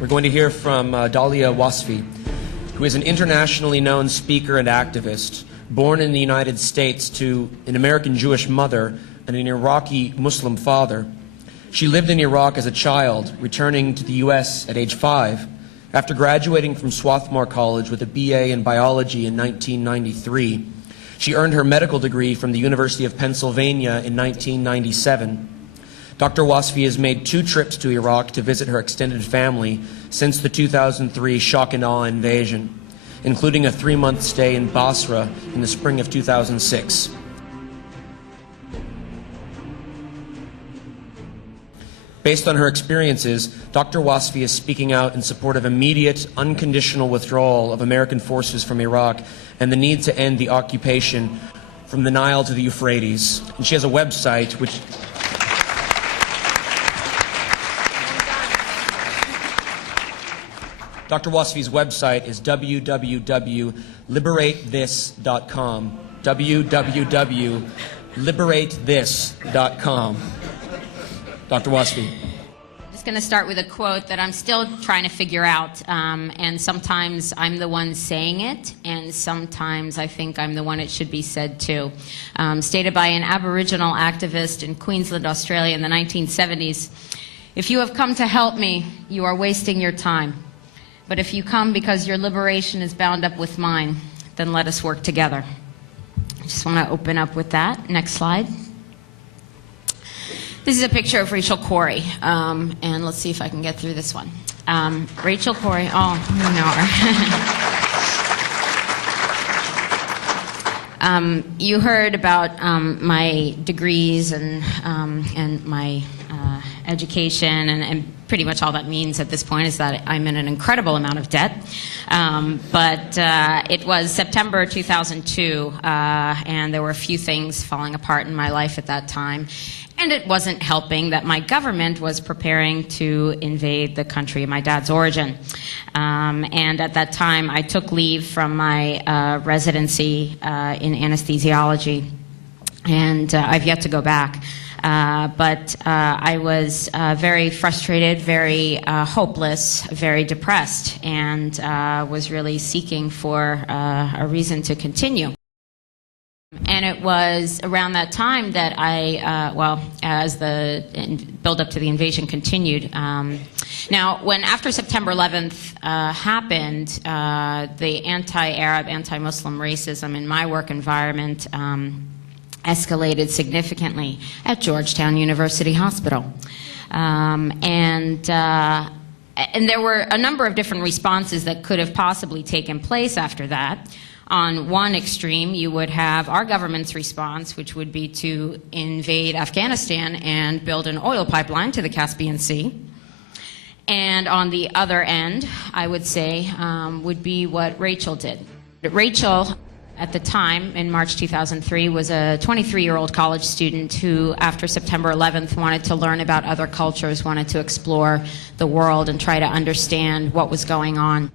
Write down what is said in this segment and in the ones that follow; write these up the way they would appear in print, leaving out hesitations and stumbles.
we're going to hear from Dahlia Wasfi, who is an internationally known speaker and activist, born in the United States to an American Jewish mother and an Iraqi Muslim father. She lived in Iraq as a child, returning to the U.S. at age 5. After graduating from Swarthmore College with a BA in biology in 1993, she earned her medical degree from the University of Pennsylvania in 1997. Dr. Wasfi has made 2 trips to Iraq to visit her extended family since the 2003 shock and awe invasion, including a 3-month stay in Basra in the spring of 2006. Based on her experiences, Dr. Wasfi is speaking out in support of immediate, unconditional withdrawal of American forces from Iraq and the need to end the occupation from the Nile to the Euphrates. And she has a website which... Dr. Wasfi's website is www.liberatethis.com. www.liberatethis.com. Dr. Wasfi. I'm just going to start with a quote that I'm still trying to figure out, and sometimes I'm the one saying it, and sometimes I think I'm the one it should be said to. Stated by an Aboriginal activist in Queensland, Australia in the 1970s, "If you have come to help me, you are wasting your time. But if you come because your liberation is bound up with mine, then let us work together." I just want to open up with that. Next slide. This is a picture of Rachel Corrie, and let's see if I can get through this one. Rachel Corrie, oh, you know her. You heard about my degrees and my education, and pretty much all that means at this point is that I'm in an incredible amount of debt. But it was September 2002, and there were a few things falling apart in my life at that time. And it wasn't helping that my government was preparing to invade the country of my dad's origin. And at that time, I took leave from my residency in anesthesiology, and I've yet to go back. But I was very frustrated, very hopeless, very depressed, and was really seeking for a reason to continue. And it was around that time that I, as the build-up to the invasion continued. Now, when after September 11th happened, the anti-Arab, anti-Muslim racism in my work environment escalated significantly at Georgetown University Hospital. And there were a number of different responses that could have possibly taken place after that. On one extreme, you would have our government's response, which would be to invade Afghanistan and build an oil pipeline to the Caspian Sea. And on the other end, I would say, would be what Rachel did. Rachel, at the time, in March 2003, was a 23-year-old college student who, after September 11th, wanted to learn about other cultures, wanted to explore the world and try to understand what was going on.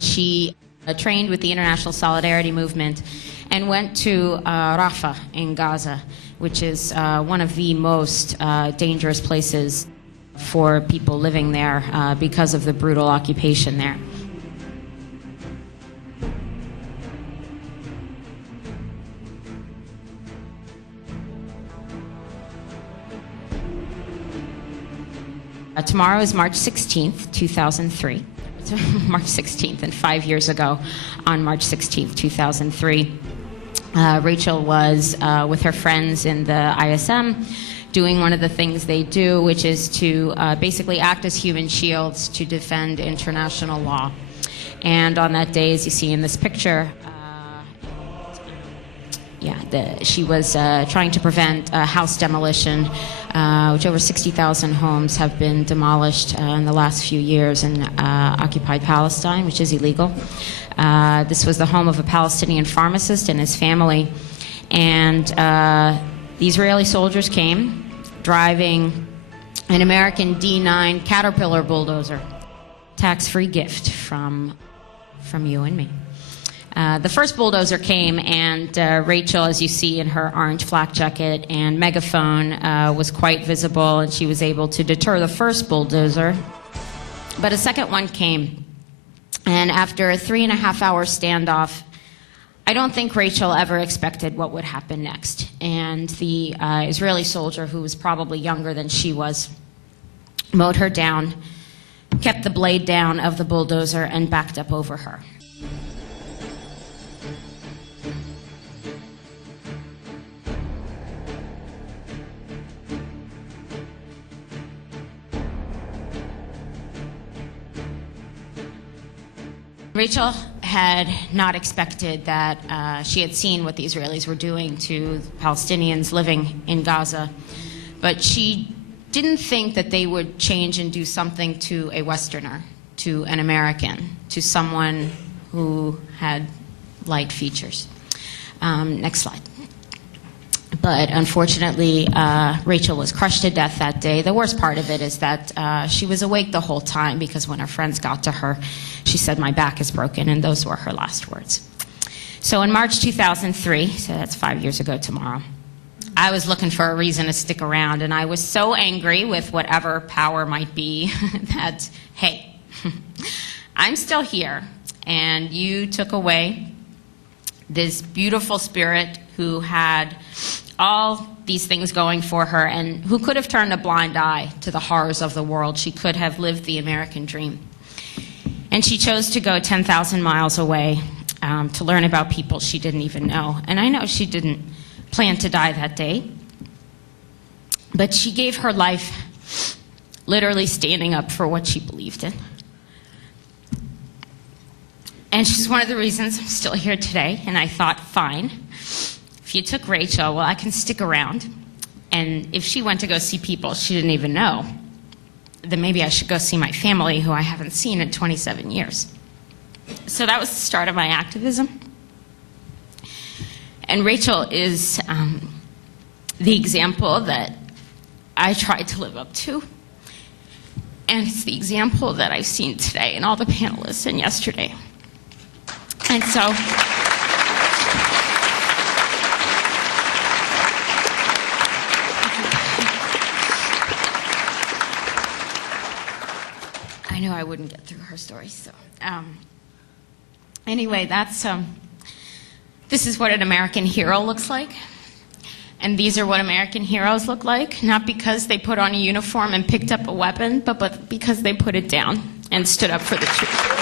She trained with the International Solidarity Movement and went to Rafah in Gaza, which is one of the most dangerous places for people living there because of the brutal occupation there. Tomorrow is March 16th, 2003. March 16th, and 5 years ago, on March 16th, 2003, Rachel was with her friends in the ISM doing one of the things they do, which is to basically act as human shields to defend international law. And on that day, as you see in this picture, she was trying to prevent house demolition, which over 60,000 homes have been demolished in the last few years in occupied Palestine, which is illegal. This was the home of a Palestinian pharmacist and his family. And the Israeli soldiers came driving an American D9 Caterpillar bulldozer. Tax-free gift from you and me. The first bulldozer came, and Rachel, as you see in her orange flak jacket and megaphone, was quite visible, and she was able to deter the first bulldozer. But a second one came, and after a 3.5-hour standoff, I don't think Rachel ever expected what would happen next. And the Israeli soldier, who was probably younger than she was, mowed her down, kept the blade down of the bulldozer, and backed up over her. Rachel had not expected that she had seen what the Israelis were doing to Palestinians living in Gaza, but she didn't think that they would change and do something to a Westerner, to an American, to someone who had light features. Next slide. But unfortunately, Rachel was crushed to death that day. The worst part of it is that she was awake the whole time, because when her friends got to her, she said, "My back is broken," and those were her last words. So in March 2003, so that's 5 years ago tomorrow, I was looking for a reason to stick around, and I was so angry with whatever power might be that, hey, I'm still here, and you took away this beautiful spirit who had all these things going for her, and who could have turned a blind eye to the horrors of the world. She could have lived the American dream. And she chose to go 10,000 miles away to learn about people she didn't even know. And I know she didn't plan to die that day, but she gave her life literally standing up for what she believed in. And she's one of the reasons I'm still here today. And I thought, fine, if you took Rachel, well, I can stick around. And if she went to go see people she didn't even know, then maybe I should go see my family, who I haven't seen in 27 years. So that was the start of my activism. And Rachel is the example that I tried to live up to. And it's the example that I've seen today in all the panelists and yesterday. And so, I knew I wouldn't get through her story. So, anyway, this is what an American hero looks like. And these are what American heroes look like, not because they put on a uniform and picked up a weapon, but because they put it down and stood up for the truth.